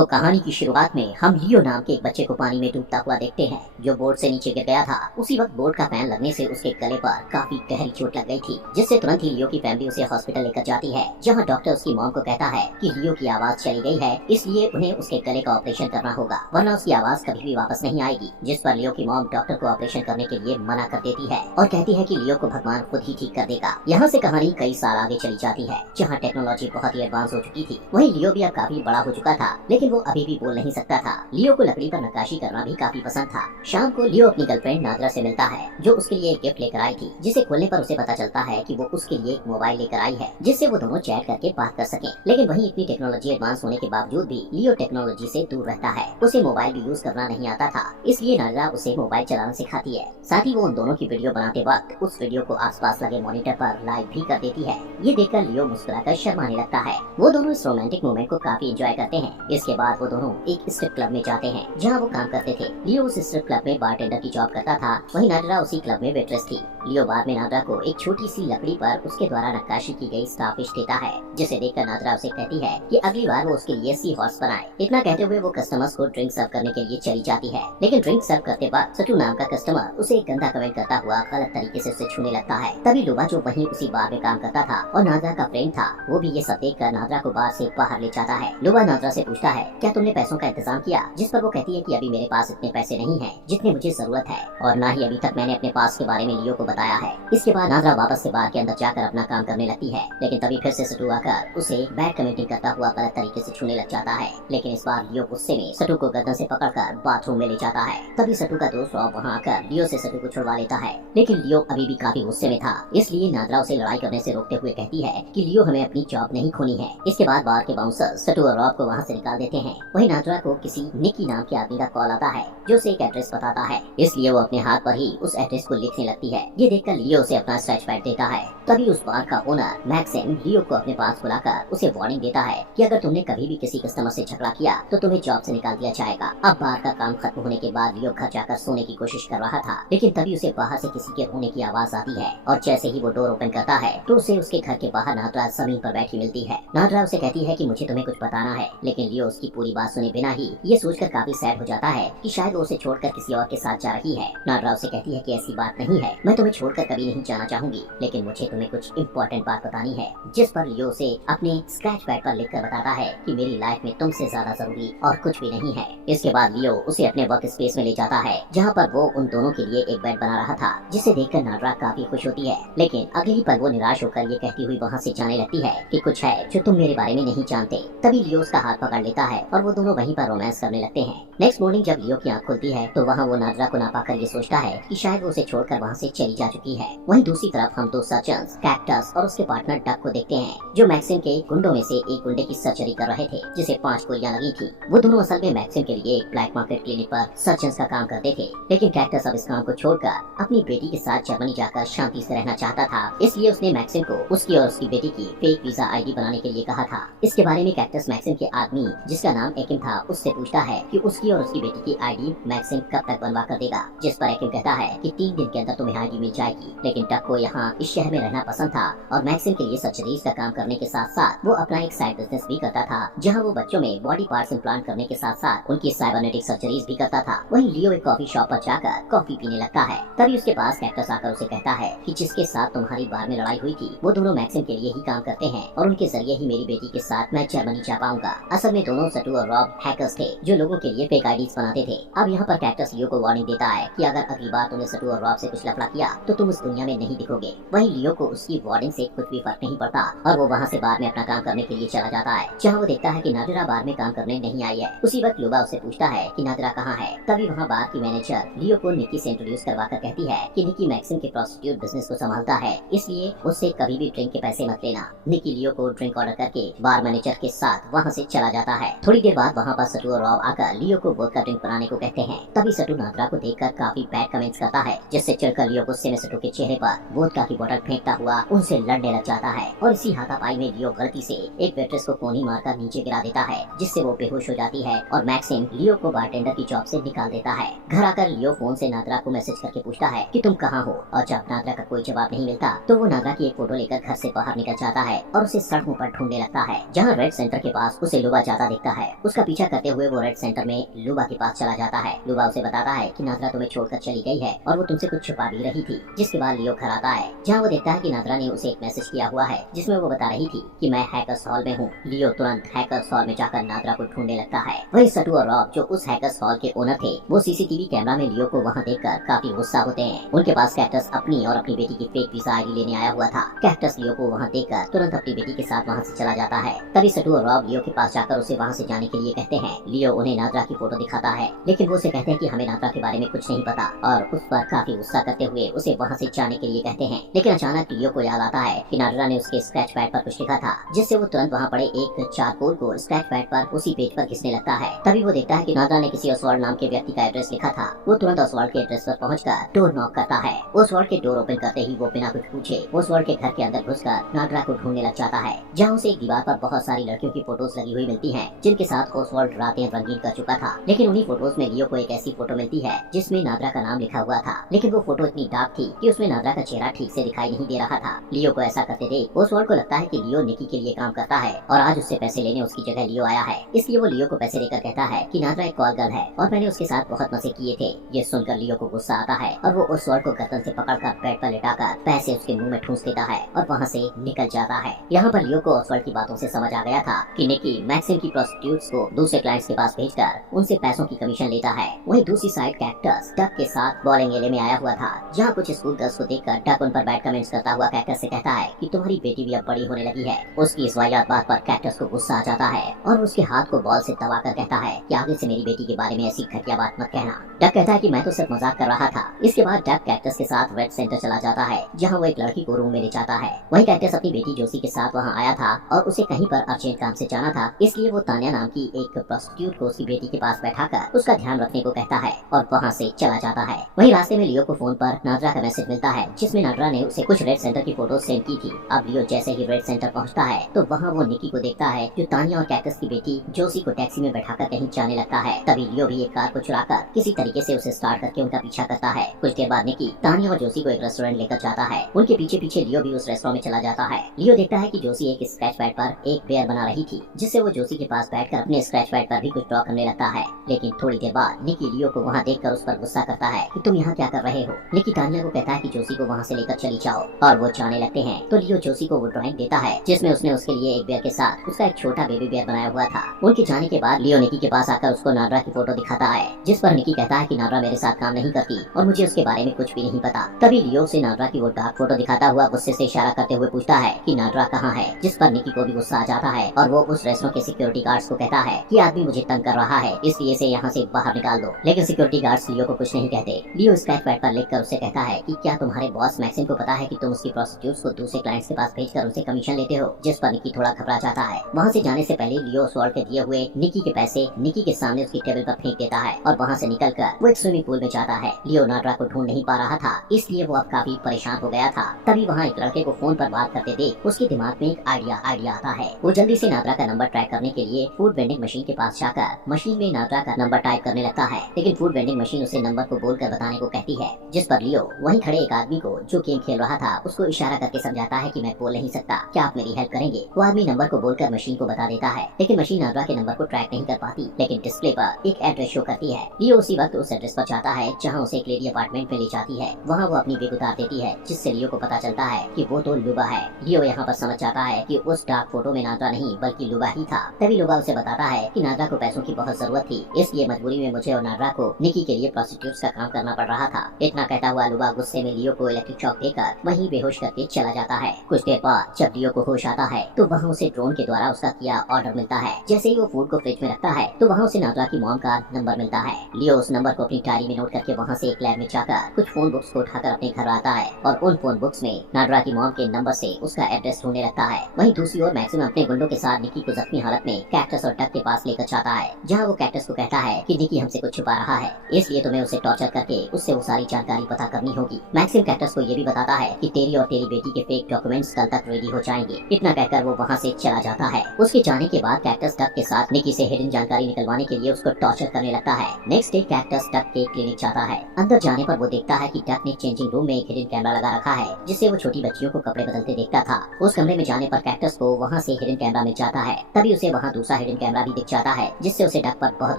तो कहानी की शुरुआत में हम लियो नाम के एक बच्चे को पानी में डूबता हुआ देखते हैं, जो बोट से नीचे गिर गया था। उसी वक्त बोट का फैन लगने से उसके गले पर काफी गहरी चोट लग गई थी, जिससे तुरंत ही लियो की फैमिली उसे हॉस्पिटल लेकर जाती है, जहां डॉक्टर उसकी मॉम को कहता है कि लियो की आवाज चली गई है, इसलिए उन्हें उसके गले का ऑपरेशन करना होगा, वरना उसकी आवाज कभी भी वापस नहीं आएगी। जिस पर लियो की मॉम डॉक्टर को ऑपरेशन करने के लिए मना कर देती है और कहती है कि लियो को भगवान खुद ही ठीक कर देगा। यहाँ से कहानी कई साल आगे चली जाती है, जहाँ टेक्नोलॉजी बहुत ही एडवांस हो चुकी थी। वहीं लियो भी अब काफी बड़ा हो चुका था, लेकिन वो अभी भी बोल नहीं सकता था। लियो को लकड़ी पर नक्काशी करना भी काफी पसंद था। शाम को लियो अपनी गर्लफ्रेंड नादरा से मिलता है, जो उसके लिए एक गिफ्ट लेकर आई थी, जिसे खोलने पर उसे पता चलता है कि वो उसके लिए एक मोबाइल लेकर आई है, जिससे वो दोनों चैट करके बात कर सकें। लेकिन वहीं इतनी टेक्नोलॉजी एडवांस होने के बावजूद भी लियो टेक्नोलॉजी से दूर रहता है। उसे मोबाइल भी यूज करना नहीं आता था, इसलिए नादरा उसे मोबाइल चलाना सिखाती है। साथ ही वो उन दोनों की वीडियो बनाते वक्त उस वीडियो को आसपास लगे मॉनिटर पर लाइव भी कर देती है। ये देखकर लियो मुस्कुराकर शर्माने लगता है। वो दोनों इस रोमांटिक मोमेंट को काफी एंजॉय करते हैं। इसके बाद वो दोनों एक स्ट्रिप क्लब में जाते हैं, जहाँ वो काम करते थे। लियो उस स्ट्रिप क्लब में बारटेंडर की जॉब करता था, वहीं नादरा उसी क्लब में वेट्रेस थी। लियो बाद में नादरा को एक छोटी सी लकड़ी पर उसके द्वारा नक्काशी की गई स्टारफिश देता है, जिसे देखकर नादरा उसे कहती है कि अगली बार वो उसके लिए सी हॉर्स बनाए। इतना कहते हुए वो कस्टमर्स को ड्रिंक सर्व करने के लिए चली जाती है, लेकिन ड्रिंक सर्व करते वक्त सटू नाम का कस्टमर उसे एक गंदा कमेंट करता हुआ गलत तरीके से उसे छूने लगता है। तभी लुबा, जो वहीं उसी बार में काम करता था और नादरा का फ्रेंड था, वो भी ये सब देखकर नादरा को बार से बाहर ले जाता है। लुबा नादरा से पूछता है, क्या तुमने पैसों का इंतजाम किया? जिस पर वो कहती है कि अभी मेरे पास इतने पैसे नहीं हैं जितने मुझे जरूरत है, और ना ही अभी तक मैंने अपने पास के बारे में लियो को बताया है। इसके बाद नादरा वापस से बार के अंदर जाकर अपना काम करने लगती है, लेकिन तभी फिर से सटू आकर उसे बैड कमेंटिंग करता हुआ गलत तरीके से छूने लग जाता है। लेकिन इस बार लियो गुस्से में सटू को गर्दन से पकड़कर बाथरूम में ले जाता है। तभी सटू का दोस्त रॉब वहाँ आकर लियो से सटू को छुड़वा लेता है, लेकिन लियो अभी भी काफी गुस्से में था, इसलिए नादरा उसे लड़ाई करने से रोकते हुए कहती है कि लियो, हमें अपनी जॉब नहीं खोनी है। इसके बाद बार के बाउंसर सटू और रॉब को वहाँ से निकाल देते हैं। वहीं नादरा को किसी निकी नाम के आदमी का कॉल आता है, जो उसे एक एड्रेस बताता है, इसलिए वो अपने हाथ पर ही उस एड्रेस को लिखने लगती है। ये देखकर लियो उसे अपना स्क्रैच पैड देता है। तभी उस बार का ओनर मैक्सिम लियो को अपने पास बुलाकर उसे वार्निंग देता है कि अगर तुमने कभी भी किसी कस्टमर से झगड़ा किया तो तुम्हें जॉब से निकाल दिया जाएगा। अब बार का काम खत्म होने के बाद लियो घर जाकर सोने की कोशिश कर रहा था, लेकिन तभी उसे बाहर से किसी के रोने की आवाज आती है, और जैसे ही वो डोर ओपन करता है तो उसे उसके घर के बाहर नादरा जमीन पर बैठी मिलती है। नादरा उसे कहती है कि मुझे तुम्हें कुछ बताना है, लेकिन लियो उसकी पूरी बात सुने बिना ही ये सोचकर काफी सैड हो जाता है कि शायद वो उसे छोड़कर किसी और के साथ जा रही है। नादरा उसे कहती है कि ऐसी बात नहीं है, मैं तुम्हें छोड़कर कभी नहीं जाना चाहूंगी, लेकिन मुझे तुम्हें कुछ इम्पोर्टेंट बात बतानी है। जिस पर लियो उसे अपने स्क्रैच पैड पर लिखकर बताता है कि मेरी लाइफ में तुमसे ज्यादा जरूरी और कुछ भी नहीं है। इसके बाद लियो उसे अपने वर्क स्पेस में ले जाता है, जहाँ पर वो उन दोनों के लिए एक बेड बना रहा था, जिसे देखकर नादरा काफी खुश होती है। लेकिन अगली पल वो निराश होकर ये कहती हुई वहाँ से जाने लगती है कि कुछ है जो तुम मेरे बारे में नहीं जानते। तभी लियो उसका हाथ पकड़ लेता है और वो दोनों वहीं पर रोमांस करने लगते हैं। नेक्स्ट मॉर्निंग जब लियो की आँख खुलती है तो वहाँ वो नादरा को ना पाकर ये सोचता है कि शायद वो उसे छोड़कर वहाँ से चली जा चुकी है। वहीं दूसरी तरफ हम दो सर्जन्स कैक्टस और उसके पार्टनर डक को देखते हैं, जो मैक्सिम के गुंडों में से एक गुंडे की सर्जरी कर रहे थे, जिसे 5 गोलियां लगी थी। वो दोनों असल में मैक्सिम के लिए एक ब्लैक मार्केट क्लिनिक पर सर्जन्स का काम करते थे, लेकिन कैक्टस अब इस काम को छोड़कर अपनी बेटी के साथ जर्मनी जाकर शांति से रहना चाहता था, इसलिए उसने मैक्सिम को उसकी और उसकी बेटी की फेक वीजा आईडी बनाने के लिए कहा था। इसके बारे में कैक्टस मैक्सिम के आदमी, जिसका नाम एकिम था, उससे पूछता है कि उसकी और उसकी बेटी की आईडी मैक्सिम कब तक बनवा कर देगा, जिस पर एकिम कहता है कि 3 दिन के अंदर तुम्हें आईडी मिल जाएगी। लेकिन डक को यहाँ इस शहर में रहना पसंद था और मैक्सिम के लिए सर्जरीज का काम करने के साथ साथ वो अपना एक साइड बिजनेस भी करता था, जहाँ वो बच्चों में बॉडी पार्ट्स इम्प्लांट करने के साथ साथ उनकी साइबरनेटिक सर्जरीज भी करता था। वहीं लियो एक कॉफी शॉप पर जाकर कॉफी पीने लगता है। तभी उसके पास कैक्टस आकर उसे कहता है कि जिसके साथ तुम्हारी बार में लड़ाई हुई थी, वो दोनों मैक्सिम के लिए ही काम करते हैं और उनके जरिए ही मेरी बेटी के साथ मैं जर्मनी जा पाऊंगा। असल में दोनों सटू और रॉब हैकर्स थे, जो लोगों के लिए फेक आईडीज बनाते थे। अब यहाँ पर कैक्टस लियो को वार्निंग देता है कि अगर अगली बार तुमने सटू और रॉब से कुछ लफड़ा किया तो तुम इस दुनिया में नहीं दिखोगे। वहीं लियो को उसकी वार्निंग से कुछ भी फर्क नहीं पड़ता और वो वहाँ से बार में अपना काम करने के लिए चला जाता है, जहाँ वो देखता है कि नादिरा बार में काम करने नहीं आई है। उसी वक्त लुबा उससे पूछता है कि नादिरा कहाँ है। तभी वहाँ बार की मैनेजर लियो को निकी से इंट्रोड्यूस करवाकर कहती है कि निकी मैक्सिम के प्रोस्टिट्यूट बिजनेस को संभालता है, इसलिए उससे कभी भी ड्रिंक के पैसे मत लेना। निकी लियो को ड्रिंक ऑर्डर करके बार मैनेजर के साथ वहाँ से चला जाता है। थोड़ी देर बाद वहाँ पर सटू और रॉब आकर लियो को वोडका ड्रिंक बनाने को कहते हैं। तभी सटू नादिरा को देखकर काफी बैड कमेंट्स करता है, जिससे चिढ़कर लियो गुस्से में सटू के चेहरे पर वोडका की बोतल फेंकता हुआ उनसे लड़ने लग जाता है, और इसी हाथापाई में लियो गलती से एक वेट्रेस को कोनी मारकर नीचे गिरा देता है, जिससे वो बेहोश हो जाती है और मैक्सिम लियो को बारटेंडर की जॉब से निकाल देता है। घर आकर लियो फोन से नादिरा को मैसेज करके पूछता है कि तुम कहाँ हो, और जब नादिरा का कोई जवाब नहीं मिलता तो वो नादिरा की एक फोटो लेकर घर से बाहर निकल जाता है और उसे सड़कों पर ढूंढने लगता है, जहाँ रेड सेंटर के पास उसे लुबा ज्यादा देखता है। उसका पीछा करते हुए वो रेड सेंटर में लुबा के पास चला जाता है। लुबा उसे बताता है कि नादरा तुम्हें छोड़कर चली गई है और वो तुमसे कुछ छुपा भी रही थी। जिसके बाद लियो घर आता है, जहाँ वो देखता है कि नादरा ने उसे एक मैसेज किया हुआ है जिसमें वो बता रही थी कि मैं हैकर्स हॉल में हूँ। लियो तुरंत हैकर्स हॉल में जाकर नादरा को ढूंढने लगता है। वही सटू और रॉब जो उस हैकर्स हॉल के ओनर थे, वो सीसीटीवी कैमरा में लियो को वहाँ देखकर काफी गुस्सा होते हैं। उनके पास कैक्टस अपनी और अपनी बेटी की फेक वीजा आईडी लेने आया हुआ था। कैक्टस लियो को वहाँ देखकर तुरंत अपनी बेटी के साथ वहाँ से चला जाता है। तभी सटू और रॉब लियो के पास जाकर उसे वहाँ से जाने के लिए कहते हैं। लियो उन्हें नादरा की फोटो दिखाता है, लेकिन वो उसे कहते हैं कि हमें नादरा के बारे में कुछ नहीं पता और उस पर काफी गुस्सा करते हुए उसे वहाँ से जाने के लिए कहते हैं। लेकिन अचानक लियो को याद आता है कि नादरा ने उसके स्क्रैच पैड पर कुछ लिखा था, जिससे वो तुरंत वहाँ पड़े एक चारकोल को स्क्रैच पैड पर उसी पेज पर घिसने लगता है। तभी वो देखता है कि नादरा ने किसी ओसवाल्ड नाम के व्यक्ति का एड्रेस लिखा था। वो तुरंत ओसवाल्ड के एड्रेस पर पहुंचकर डोर नॉक करता है। ओसवाल्ड के डोर ओपन करते ही वो बिना कुछ पूछे ओसवाल्ड के घर के अंदर घुसकर नादरा को ढूंढने लग जाता है, जहाँ उसे एक दीवार पर बहुत सारी लड़कियों की फोटोज लगी हुई मिलती हैं, जिनके साथ ओसवाल्ड रातें रंगीन कर चुका था। लेकिन उन्हीं फोटोज में लियो को एक ऐसी फोटो मिलती है जिसमें नादरा का नाम लिखा हुआ था, लेकिन वो फोटो इतनी डार्क थी कि उसमें नादरा का चेहरा ठीक से दिखाई नहीं दे रहा था। लियो को ऐसा करते देख ओसवाल्ड को लगता है कि लियो निकी के लिए काम करता है और आज उससे पैसे लेने उसकी जगह लियो आया है। इसलिए वो लियो को पैसे देकर कहता है कि नादरा एक कॉल गर्ल है और मैंने उसके साथ बहुत मजे किए थे। ये सुनकर लियो को गुस्सा आता है और वो ओसवाल्ड को गर्दन से पकड़कर बेड पर लेटाकर पैसे उसके मुंह में ठूंस देता है और वहाँ से निकल जाता है। यहाँ पर लियो को ओसवाल्ड की बातों से समझ आ गया था कि निकी मैक्सिम की प्रोस्टिट्यूट्स को दूसरे क्लाइंट्स के पास भेजकर उनसे पैसों की कमीशन लेता है। वहीं दूसरी साइड कैक्टस डक के साथ बॉलिंग एले में आया हुआ था, जहाँ कुछ स्कूल गर्ल्स को देखकर डक उन पर बैड कमेंट्स करता हुआ कैक्टस से कहता है कि तुम्हारी बेटी भी अब बड़ी होने लगी है। उसकी इस वाहियात बात पर कैक्टस को गुस्सा आ जाता है और उसके हाथ को बॉल से दबाकर कहता है कि आगे से मेरी बेटी के बारे में ऐसी घटिया बात मत कहना। डक कहता है कि मैं तो सिर्फ मजाक कर रहा था। इसके बाद डक कैक्टस के साथ रेड सेंटर चला जाता है, जहाँ वो एक लड़की को रूम में ले जाता है। वही कैक्टस अपनी बेटी जोसी के साथ वहाँ आया था और उसे कहीं पर अर्जेंट काम से जाना था, इसलिए वो तान्या नाम की एक प्रोस्टिट्यूट को उसकी बेटी के पास बैठाकर उसका ध्यान रखने को कहता है और वहाँ से चला जाता है। वही रास्ते में लियो को फोन पर नादरा का मैसेज मिलता है, जिसमें नादरा ने उसे कुछ रेड सेंटर की फोटो सेंड की थी। अब लियो जैसे ही रेड सेंटर पहुँचता है तो वहाँ वो निकी को देखता है, जो तान्या और कैक्टस की बेटी जोसी को टैक्सी में बैठाकर कहीं जाने लगता है। तभी लियो भी एक कार को चुराकर किसी तरीके से उसे स्टार्ट करके उनका पीछा करता है। कुछ देर बाद निकी तान्या और जोसी को एक रेस्टोरेंट लेकर जाता है। उनके पीछे पीछे लियो भी उस रेस्टोरेंट में चला जाता है। लियो देखता है कि जोसी एक स्क्रैच पैड पर एक बेयर बना रही थी, जिससे वो जोसी के पास बैठकर अपने स्क्रैच पैड पर भी कुछ ड्रॉ करने लगता है। लेकिन थोड़ी देर बाद निकी लियो को वहाँ देखकर उस पर गुस्सा करता है कि तुम यहाँ क्या कर रहे हो। निकी तान्या को कहता है कि जोसी को वहाँ से लेकर चली जाओ और वो जाने लगते हैं। तो लियो जोसी को वो ड्राइंग देता है जिसमें उसने उसके लिए एक बेयर के साथ उसका एक छोटा बेबी बेयर बनाया हुआ था। उनके जाने के बाद लियो निकी के पास आकर उसको नादरा की फोटो दिखाता है, जिस पर निकी कहता है कि नादरा मेरे साथ काम नहीं करती और मुझे उसके बारे में कुछ भी नहीं पता। तभी लियो से नादरा की वो डार्क फोटो दिखाता हुआ गुस्से से इशारा करते हुए पूछता है कि नादरा कहाँ है, जिस पर निकी को भी गुस्सा आ जाता है और वो उस रेस्टोरेंट के सिक्योरिटी गार्ड्स को कहता है कि आदमी मुझे तंग कर रहा है, इसलिए इसे यहाँ से बाहर निकाल दो। लेकिन सिक्योरिटी गार्ड्स लियो को कुछ नहीं कहते। लियो स्क्रैच पैड पर लिखकर उससे कहता है कि क्या तुम्हारे बॉस मैक्सिम को पता है कि तुम उसकी प्रोस्टिट्यूट्स को दूसरे क्लाइंट्स के पास भेजकर उनसे कमीशन लेते हो। जिस पर निकी थोड़ा घबरा जाता है। वहाँ से जाने से पहले लियो ओसवाल्ड के दिए हुए निकी के पैसे निकी के सामने उसकी टेबल पर फेंक देता है और वहाँ से निकलकर वो एक स्विमिंग पूल में जाता है। लियो नादरा को ढूंढ नहीं पा रहा था, इसलिए वो अब काफी परेशान हो गया था। तभी वहाँ एक लड़के को फोन पर बात करते देख उसके दिमाग में एक आइडिया आता है। वो जल्दी से नादरा का नंबर ट्रैक करने के लिए फूड वेंडिंग मशीन के पास जाकर मशीन में नादरा का नंबर टाइप करने लगता है, लेकिन फूड वेंडिंग मशीन उसे नंबर को बोलकर बताने को कहती है। जिस पर लियो वहीं खड़े एक आदमी को जो गेम खेल रहा था उसको इशारा करके समझाता है कि मैं बोल नहीं सकता, क्या आप मेरी हेल्प करेंगे। वो आदमी नंबर को बोलकर मशीन को बता देता है, लेकिन मशीन नादरा के नंबर को ट्रैक नहीं कर पाती, लेकिन डिस्प्ले पर एक एड्रेस शो करती है। लियो उसी वक्त उस एड्रेस पर जाता है जहाँ उसे एक लेडी अपार्टमेंट में ले जाती है। वहाँ वो अपनी विग उतार देती है, जिससे लियो को पता चलता है कि वो तो लुबा है। लियो यहाँ पर समझ जाता है कि उस डार्क फोटो में नादरा नहीं बल्कि लुबा ही था। तभी लुबा उसे बताता है कि नादरा को पैसों की बहुत जरूरत थी, इसलिए मजबूरी में मुझे और नादरा को निकी के लिए प्रोस्टिट्यूट्स का काम करना पड़ रहा था। इतना कहता हुआ लुबा गुस्से में लियो को इलेक्ट्रिक शॉक देकर वहीं बेहोश करके चला जाता है। कुछ देर बाद जब लियो को होश आता है तो वहाँ उसे ड्रोन के द्वारा उसका किया ऑर्डर मिलता है। जैसे ही वो फूड को फ्रिज में रखता है तो वहाँ उसे नादरा की मॉम का नंबर मिलता है। लियो उस नंबर को अपनी डायरी में नोट करके वहाँ से एक लैब में जाकर कुछ फोन बुक्स को उठाकर अपने घर आता है और उन फोन बुक्स में नादरा की मॉम के नंबर से उसका एड्रेस ढूंढने लगता है। वहीं दूसरी ओर मैक्सिम अपने गुंडों के साथ निकी को जख्मी हालत में कैक्टस और डक के पास लेकर जाता है, जहाँ वो कैक्टस को कहता है कि निकी हमसे कुछ छुपा रहा है, इसलिए तुम्हें उसे टॉर्चर करके उससे वो सारी जानकारी पता करनी होगी। मैक्सिम कैक्टस को ये भी बताता है कि तेरी और तेरी बेटी के फेक डॉक्यूमेंट्स कल तक रेडी हो जाएंगे। इतना कहकर वो वहाँ से चला जाता है। उसके जाने के बाद कैक्टस डक के साथ निकी से हिडन जानकारी निकलवाने के लिए उसको टॉर्चर करने लगता है। नेक्स्ट डे कैक्टस डक के क्लिनिक जाता है। अंदर जाने पर वो देखता है कि डक ने चेंजिंग रूम में एक हिडन कैमरा लगा रखा है, जिससे वो छोटी बच्चियों को कपड़े बदलते देखता था। उस कमरे में जाने पर कैक्टस को वहाँ से हिडन कैमरा मिल जाता है। तभी उसे वहाँ दूसरा दूसरा हिडन कैमरा भी दिख जाता है, जिससे उसे डक पर बहुत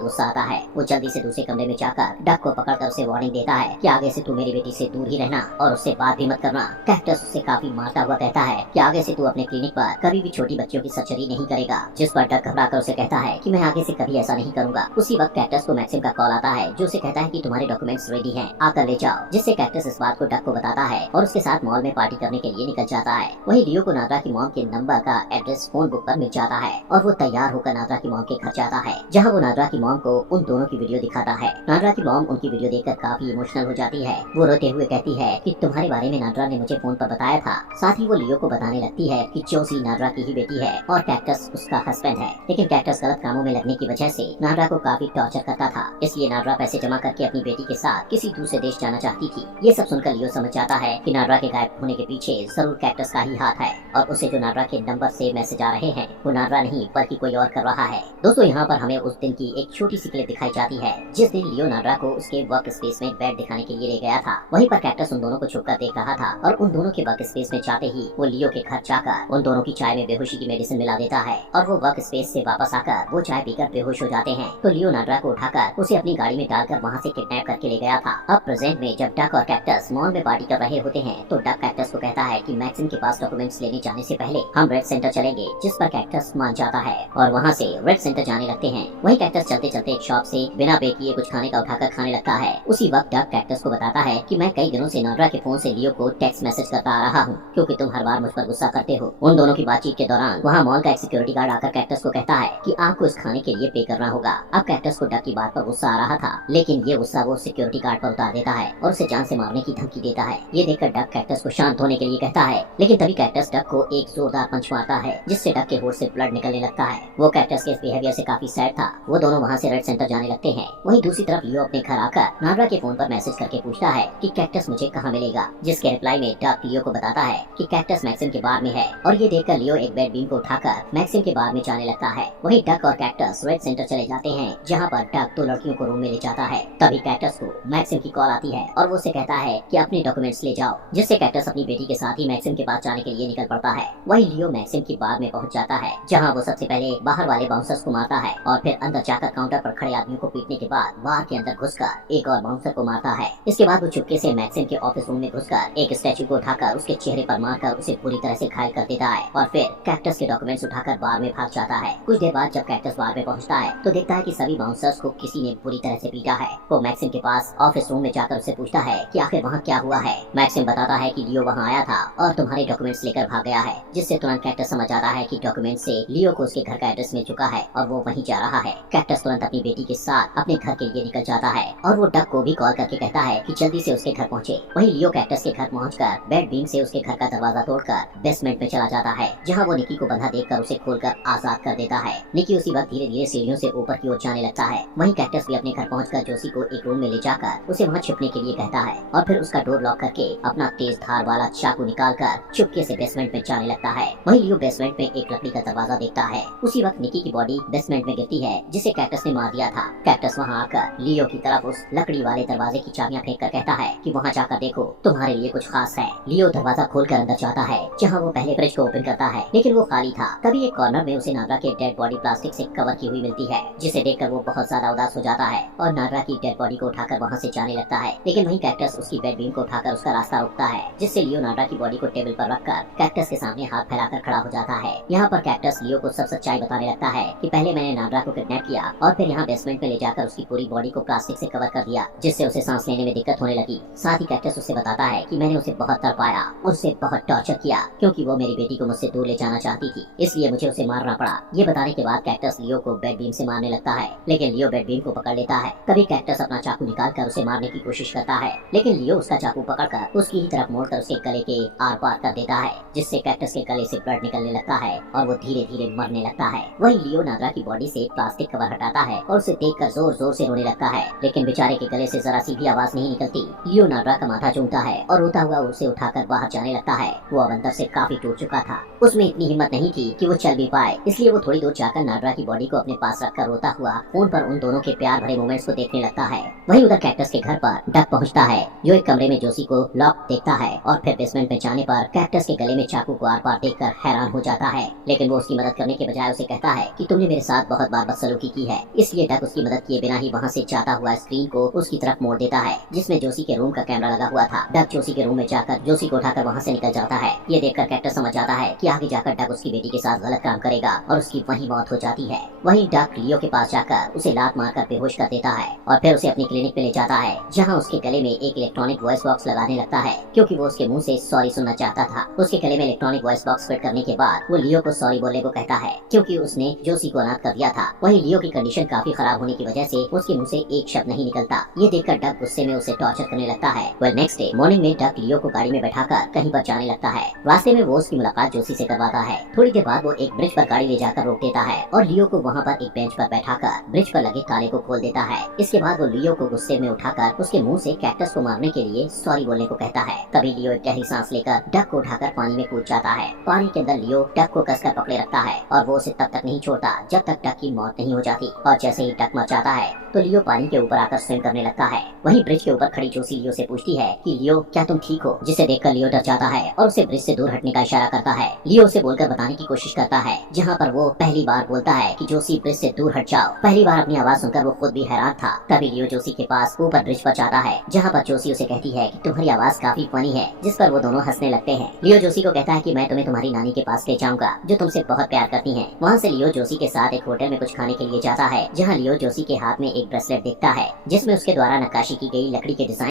गुस्सा आता है। वो जल्दी से दूसरे कमरे में जाकर डक को पकड़कर उसे वार्निंग देता है कि आगे से तू मेरी बेटी से दूर ही रहना और उससे बात भी मत करना। कैक्टस उससे काफी मारता हुआ कहता है कि आगे से तू अपने क्लिनिक पर कभी भी छोटी बच्चियों की सर्जरी नहीं करेगा, जिस पर डक घबराकर उसे कहता है कि मैं आगे से कभी ऐसा नहीं करूंगा। उसी वक्त कैक्टस को मैक्सिम का कॉल आता है, जो उसे कहता है कि तुम्हारे डॉक्यूमेंट्स रेडी हैं, आकर ले जाओ। जिससे कैक्टस इस बात को डक को बताता है और उसके साथ मॉल में पार्टी करने के लिए निकल जाता है। वहीं लियो को नादरा की मॉम के नंबर का एड्रेस फोन बुक पर मिल जाता है और वो तैयार होकर नादरा की मॉम के घर जाता है, जहाँ वो नादरा की मॉम को उन दोनों की वीडियो दिखाता है। नादरा की मॉम उनकी वीडियो देखकर काफी इमोशनल हो जाती है। वो रोते हुए कहती है कि तुम्हारे बारे में नादरा ने मुझे फोन पर बताया था। साथ ही वो लियो को बताने लगती है कि जोसी नादरा की ही बेटी है और कैक्टस उसका हस्बैंड है। लेकिन कैक्टस गलत कामों में लगने की वजह से नादरा को काफी टॉर्चर करता था, इसलिए नादरा पैसे जमा करके अपनी बेटी के साथ किसी दूसरे देश जाना चाहती थी। ये सब सुनकर लियो समझ जाता है कि नादरा के गायब होने के पीछे जरूर कैक्टस का ही हाथ है और उसे जो नादरा के नंबर से मैसेज आ रहे हैं वो नादरा नहीं बल्कि कोई और कर रहा है। दोस्तों, यहाँ पर हमें उस दिन की एक छोटी सी क्लिप दिखाई जाती है जिस दिन लियो नादरा को उसके वर्क स्पेस में बेड दिखाने के लिए ले गया था। वहीं पर कैक्टस उन दोनों को छुपकर देख रहा था और उन दोनों के वर्क स्पेस में जाते ही वो लियो के घर जाकर उन दोनों की चाय में बेहोशी की मेडिसिन मिला देता है और वो वर्क स्पेस से वापस आकर वो चाय पीकर बेहोश हो जाते हैं। तो लियो नादरा को उठाकर उसे अपनी गाड़ी में डालकर वहाँ से किडनैप करके ले गया था। अब प्रेजेंट में जब डक और कैक्टस मॉल में पार्टी कर रहे होते हैं तो डक कैक्टस को कहता है कि मैक्सिम के पास डॉक्यूमेंट्स लेने जाने से पहले हम रेड सेंटर चलेंगे, जिस पर कैक्टस मान जाता है और वहाँ से रेड सेंटर जाने लगते हैं। वहीं कैक्टस चलते चलते एक शॉप से बिना पे किए कुछ खाने का उठाकर खाने लगता है। उसी वक्त डक कैक्टस को बताता है कि मैं कई दिनों से नादरा के फोन से लियो को टेक्स्ट मैसेज करता आ रहा हूँ, क्योंकि तुम हर बार मुझ पर गुस्सा करते हो। उन दोनों की बातचीत के दौरान वहाँ मॉल का एक सिक्योरिटी गार्ड आकर कैक्टस को कहता है कि आपको इस खाने के लिए पे करना होगा। अब कैक्टस को डक की बात पर गुस्सा आ रहा था, लेकिन ये गुस्सा वो सिक्योरिटी गार्ड पर उतार देता है और उसे जान से मारने की धमकी देता है। ये देखकर डक कैक्टस को शांत होने के लिए कहता है, लेकिन तभी कैक्टस डक को एक जोरदार पंच मारता है, जिससे डक के होठ से ब्लड निकलने लगता है। वो कैक्टस के इस बिहेवियर से काफी सैड था। वो दोनों वहाँ से रेड सेंटर जाने लगते हैं। वहीं दूसरी तरफ लियो अपने घर आकर नादरा के फोन पर मैसेज करके पूछता है कि कैक्टस मुझे कहाँ मिलेगा, जिसके रिप्लाई में डक लियो को बताता है कि कैक्टस मैक्सिम के बार में है और ये देखकर लियो एक बेड बीम को उठाकर मैक्सिम के बार में जाने लगता है। वहीं डक और कैक्टस रेड सेंटर चले जाते हैं, जहाँ पर डक दो लड़कियों को रूम में ले जाता है। तभी कैक्टस को मैक्सिम की कॉल आती है और वो उसे कहता है कि अपने डॉक्यूमेंट्स ले जाओ, जिससे कैक्टस अपनी बेटी के साथ ही मैक्सिम के पास जाने के लिए निकल पड़ता है। वहीं लियो मैक्सिम की बार में पहुंच जाता है, जहां वो सबसे पहले बाहर वाले बाउंसर्स को मारता है और फिर अंदर जाकर काउंटर पर खड़े आदमियों को पीटने के बाद बार के अंदर घुसकर एक और बाउंसर को मारता है। इसके बाद वो चुपके से मैक्सिम के ऑफिस रूम में घुसकर एक स्टैचू को उठाकर उसके चेहरे पर मारकर उसे पूरी तरह से घायल कर देता है और फिर कैक्टस के डॉक्यूमेंट्स उठाकर बार में भाग जाता है। कुछ देर बाद जब कैक्टस बार में पहुंचता है तो देखता है कि सभी बाउंसर्स को किसी ने बुरी तरह से पीटा है। वो मैक्सिम के पास ऑफिस रूम में जाकर उससे पूछता है कि आखिर वहाँ क्या हुआ है। मैक्सिम बताता है कि लियो वहाँ आया था और तुम्हारे डॉक्यूमेंट्स लेकर भाग गया है, जिससे तुरंत कैक्टस समझ आता है कि डॉक्यूमेंट से लियो को उसके घर का एड्रेस मिल चुका है और वो वहीं जा रहा है। कैक्टस तुरंत अपनी बेटी के साथ अपने घर के लिए निकल जाता है और वो डक को भी कॉल करके कहता है कि जल्दी से उसके घर पहुँचे। वहीं लियो कैक्टस के घर पहुँचकर बेड बीम से उसके घर का दरवाजा तोड़कर बेसमेंट में चला जाता है, जहाँ वो निकी को बंधा देखकर उसे खोलकर आजाद कर देता है। निकी उसी वक्त धीरे धीरे सीढ़ियों से ऊपर की ओर जाने लगता है। वहीं कैक्टस भी अपने घर पहुंचकर जोशी को एक रूम में ले जाकर उसे वहां छिपने के लिए कहता है और फिर उसका डोर लॉक करके अपना तेज धार वाला चाकू निकालकर चुपके से बेसमेंट में जाने लगता है। वहीं लियो बेसमेंट में एक लकड़ी का दरवाजा देखता है। उसी वक्त निकी की बॉडी बेसमेंट में गिरती है, जिसे कैक्टस ने मार दिया था। कैक्टस वहाँ आकर लियो की तरफ उस लकड़ी वाले दरवाजे की चाबियां फेंक कर कहता है कि वहाँ जाकर देखो, तुम्हारे लिए कुछ खास है। लियो दरवाजा खोलकर अंदर जाता है, जहाँ वो पहले फ्रिज को ओपन करता है, लेकिन वो खाली था। तभी एक कॉर्नर में उसे नादरा के डेड बॉडी प्लास्टिक से कवर की हुई मिलती है, जिसे देखकर वो बहुत ज्यादा उदास हो जाता है और नादरा की डेड बॉडी को उठाकर वहाँ से जाने लगता है। लेकिन वहीं कैक्टस उसकी बेड बीम को उठाकर उसका रास्ता रोकता है, जिससे लियो नादरा की बॉडी को टेबल पर रखकर कैक्टस के सामने हाथ फैलाकर खड़ा हो जाता है। यहाँ पर कैक्टस लियो को सब सच्चाई बताने लगता है कि पहले मैंने नादरा को किडनैप किया और फिर यहाँ बेसमेंट में ले जाकर उसकी पूरी बॉडी को प्लास्टिक से कवर कर दिया, जिससे उसे सांस लेने में दिक्कत होने लगी। साथ ही कैक्टस उससे बताता है कि मैंने उसे बहुत तड़पाया, उससे बहुत टॉर्चर किया, क्योंकि वो मेरी बेटी को मुझसे दूर ले जाना चाहती थी, इसलिए मुझे उसे मारना पड़ा। ये बताने के बाद कैक्टस लियो को बेड बीम से मारने लगता है, लेकिन लियो बेड बीम को पकड़ लेता है। तभी कैक्टस अपना चाकू निकालकर उसे मारने की कोशिश करता है, लेकिन लियो उसका चाकू पकड़कर उसकी ही तरफ मोड़कर उसके गले के आर पार कर देता है, जिससे कैक्टस के गले से ब्लड निकलने लगता है और वो धीरे धीरे मरने लगता है। वहीं लियो नादरा की बॉडी से प्लास्टिक कवर हटाता है और उसे देखकर जोर जोर से रोने लगता है, लेकिन बेचारे के गले से जरा सी भी आवाज नहीं निकलती। लियो नादरा का माथा चूमता है और रोता हुआ उसे उठाकर बाहर जाने लगता है। वो अब अंदर से काफी टूट चुका था, उसमें इतनी हिम्मत नहीं थी कि वो चल भी पाए, इसलिए वो थोड़ी दूर जाकर नादरा की बॉडी को अपने पास रखकर रोता हुआ फोन पर उन दोनों के प्यार भरे मोमेंट्स को देखने लगता है। वहीं उधर कैक्टस के घर पर डक पहुंचता है, जो एक कमरे में जोशी को लॉक देखता है और फिर बेसमेंट में जाने पर कैक्टस के गले में चाकू को आर पार देखकर हैरान हो जाता है, लेकिन वो उसकी मदद करने के बजाय उसे कहता कहता है कि तुमने मेरे साथ बहुत बार बदसलूकी की है। इसलिए डक उसकी मदद किए बिना ही वहाँ से जाता हुआ स्क्रीन को उसकी तरफ मोड़ देता है जिसमें जोसी के रूम का कैमरा लगा हुआ था। डक जोसी के रूम में जाकर जोसी को उठाकर वहाँ से निकल जाता है। ये देखकर कैक्टस समझ जाता है कि आगे जाकर डक उसकी बेटी के साथ गलत काम करेगा और उसकी वहीं मौत हो जाती है। वहीं डक लियो के पास जाकर उसे लात मारकर बेहोश कर देता है और फिर उसे अपनी क्लिनिक में ले जाता है, जहाँ उसके गले में एक इलेक्ट्रॉनिक वॉइस बॉक्स लगाने लगता है क्योंकि वो उसके मुंह से सॉरी सुनना चाहता था। उसके गले में इलेक्ट्रॉनिक वॉइस बॉक्स फिट करने के बाद वो लियो को सॉरी बोलने को कहता है क्योंकि उसने जोसी को अनाथ कर दिया था। वहीं लियो की कंडीशन काफी खराब होने की वजह से उसके मुंह से एक शब्द नहीं निकलता। ये देखकर डक गुस्से में उसे टॉर्चर करने लगता है। वेल नेक्स्ट डे मॉर्निंग में डक लियो को गाड़ी में बैठाकर कहीं पर जाने लगता है। रास्ते में वो उसकी मुलाकात जोसी से करवाता है। थोड़ी देर बाद वो एक ब्रिज पर गाड़ी ले जाकर रोक देता है और लियो को वहाँ पर एक बेंच पर बैठाकर ब्रिज पर लगे ताले को खोल देता है। इसके बाद वो लियो को गुस्से में उठाकर उसके मुंह से कैक्टस को मारने के लिए सॉरी बोलने को कहता है। तभी लियो एक गहरी सांस लेकर डक को उठाकर पानी में कूद जाता है। पानी के अंदर लियो डक को कसकर पकड़े रखता है और वो उसे तब तक नहीं छोड़ता जब तक डक की मौत नहीं हो जाती। और जैसे ही डक मर जाता है तो लियो पानी के ऊपर आकर स्विम करने लगता है। वहीं ब्रिज के ऊपर खड़ी जोसी लियो से पूछती है कि लियो क्या तुम ठीक हो, जिसे देखकर लियो डर जाता है और उसे ब्रिज से दूर हटने का इशारा करता है। लियो उसे बोलकर बताने की कोशिश करता है, जहाँ पर वो पहली बार बोलता है कि जोसी ब्रिज से दूर हट जाओ। पहली बार अपनी आवाज सुनकर वो खुद भी हैरान था। तभी लियो जोसी के पास ऊपर ब्रिज पर जाता है, जहाँ पर जोसी उसे कहती है कि तुम्हारी आवाज काफी फनी है, जिस पर वो दोनों हंसने लगते हैं। लियो जोसी को कहता है कि मैं तुम्हें तुम्हारी नानी के पास ले जाऊंगा जो तुमसे बहुत प्यार करती है। वहाँ से लियो जोसी के साथ एक होटल में कुछ खाने के लिए जाता है, जहाँ लियो जोसी के हाथ में एक ब्रेसलेट देखता है जिसमें उसके द्वारा नक्काशी की गई लकड़ी के डिजाइन